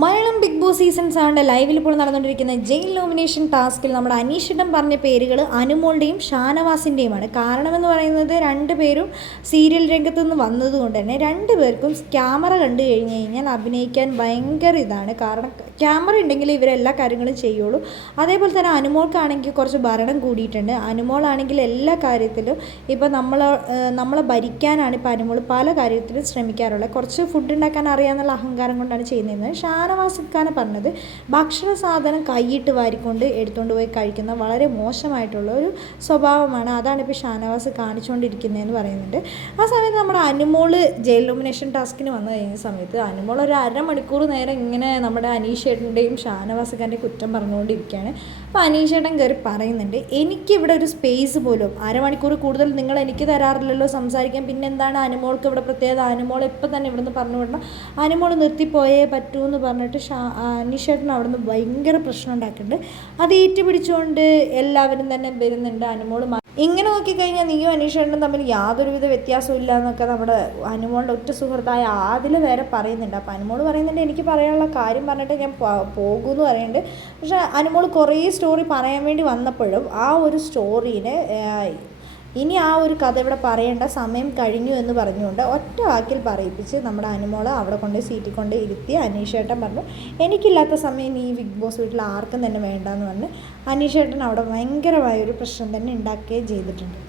Malayalam big Boss season സെവന്റെ ലൈവിൽ ഇപ്പോൾ നടന്നുകൊണ്ടിരിക്കുന്ന ജയിൽ നോമിനേഷൻ ടാസ്കിൽ നമ്മുടെ അനീഷിടം പറഞ്ഞ പേരുകൾ അനുമോളുടെയും ഷാനവാസിന്റെയുമാണ്. കാരണമെന്ന് പറയുന്നത് രണ്ട് പേരും സീരിയൽ രംഗത്തു നിന്ന് വന്നതുകൊണ്ട് തന്നെ രണ്ട് പേർക്കും ക്യാമറ കണ്ടു കഴിഞ്ഞ് കഴിഞ്ഞാൽ അഭിനയിക്കാൻ ഭയങ്കര ഇതാണ്. കാരണം ക്യാമറ ഉണ്ടെങ്കിൽ ഇവരെല്ലാ കാര്യങ്ങളും ചെയ്യുള്ളൂ. അതേപോലെ തന്നെ അനുമോൾക്കാണെങ്കിൽ കുറച്ച് ഭരണം കൂടിയിട്ടുണ്ട്. അനുമോളാണെങ്കിൽ എല്ലാ കാര്യത്തിലും ഇപ്പോൾ നമ്മൾ നമ്മളെ ഭരിക്കാനാണ് ഇപ്പോൾ അനുമോൾ പല കാര്യത്തിലും ശ്രമിക്കാറുള്ളത്. കുറച്ച് ഫുഡ് ഉണ്ടാക്കാൻ അറിയാമെന്നുള്ള അഹങ്കാരം കൊണ്ടാണ് ചെയ്യുന്നത്. ഷാനവാസ് ഖാനെ പറഞ്ഞത് ഭക്ഷണ സാധനം കൈയിട്ട് വാരിക്കൊണ്ട് എടുത്തുകൊണ്ട് പോയി കഴിക്കുന്ന വളരെ മോശമായിട്ടുള്ള ഒരു സ്വഭാവമാണ് അതാണ് ഇപ്പോൾ ഷാനവാസ് കാണിച്ചുകൊണ്ടിരിക്കുന്നതെന്ന് പറയുന്നുണ്ട്. ആ സമയത്ത് നമ്മുടെ അനുമോൾ ജയിൽ നോമിനേഷൻ ടാസ്കിന് വന്നു കഴിഞ്ഞ സമയത്ത് അനുമോൾ ഒരു അരമണിക്കൂർ നേരം ഇങ്ങനെ നമ്മുടെ അനീഷേട്ടന്റെയും ഷാനവാസ് കുറ്റം പറഞ്ഞുകൊണ്ടിരിക്കുകയാണ്. അപ്പോൾ അനീഷേട്ടൻ കയറി പറയുന്നുണ്ട് എനിക്കിവിടെ ഒരു സ്പേസ് പോലും അരമണിക്കൂർ കൂടുതൽ നിങ്ങൾ എനിക്ക് തരാറില്ലല്ലോ സംസാരിക്കാൻ. പിന്നെ എന്താണ് അനുമോൾക്ക് ഇവിടെ പ്രത്യേകത? അനുമോൾ ഇപ്പം തന്നെ ഇവിടുന്ന് പറഞ്ഞു വിടണം? അനുമോൾ നിർത്തിപ്പോയേ പറ്റൂ എന്ന് പറഞ്ഞിട്ട് ഷാ അനീഷേട്ടൻ അവിടുന്ന് ഭയങ്കര പ്രശ്നം ഉണ്ടാക്കുന്നുണ്ട്. അത് ഏറ്റുപിടിച്ചുകൊണ്ട് എല്ലാവരും തന്നെ വരുന്നുണ്ട്. അനുമോൾ ഇങ്ങനെ നോക്കിക്കഴിഞ്ഞാൽ നീയും അനീഷേട്ടനും തമ്മിൽ യാതൊരുവിധ വ്യത്യാസവും ഇല്ല എന്നൊക്കെ നമ്മുടെ അനുമോളുടെ ഒറ്റ സുഹൃത്തായ ആദിൽ വേറെ പറയുന്നുണ്ട്. അപ്പോൾ അനുമോൾ പറയുന്നുണ്ട് എനിക്ക് പറയാനുള്ള കാര്യം പറഞ്ഞിട്ട് ഞാൻ പോകുമെന്ന് പറയുന്നുണ്ട്. പക്ഷേ അനുമോൾ കുറേ സ്റ്റോറി പറയാൻ വേണ്ടി വന്നപ്പോഴും ആ ഒരു സ്റ്റോറീനെ ഇനി ആ ഒരു കഥ ഇവിടെ പറയേണ്ട സമയം കഴിഞ്ഞു എന്ന് പറഞ്ഞുകൊണ്ട് ഒറ്റ വാക്കിൽ പറയിപ്പിച്ച് നമ്മുടെ അനുമോളെ അവിടെ കൊണ്ട് സീറ്റിൽ കൊണ്ട് ഇരുത്തി അനീഷേട്ടൻ പറഞ്ഞു എനിക്കില്ലാത്ത സമയം ഈ ബിഗ് ബോസ് വീട്ടിൽ ആർക്കും തന്നെ വേണ്ടെന്ന് പറഞ്ഞ് അനീഷേട്ടൻ അവിടെ ഭയങ്കരമായൊരു പ്രശ്നം തന്നെ ഉണ്ടാക്കുകയും ചെയ്തിട്ടുണ്ട്.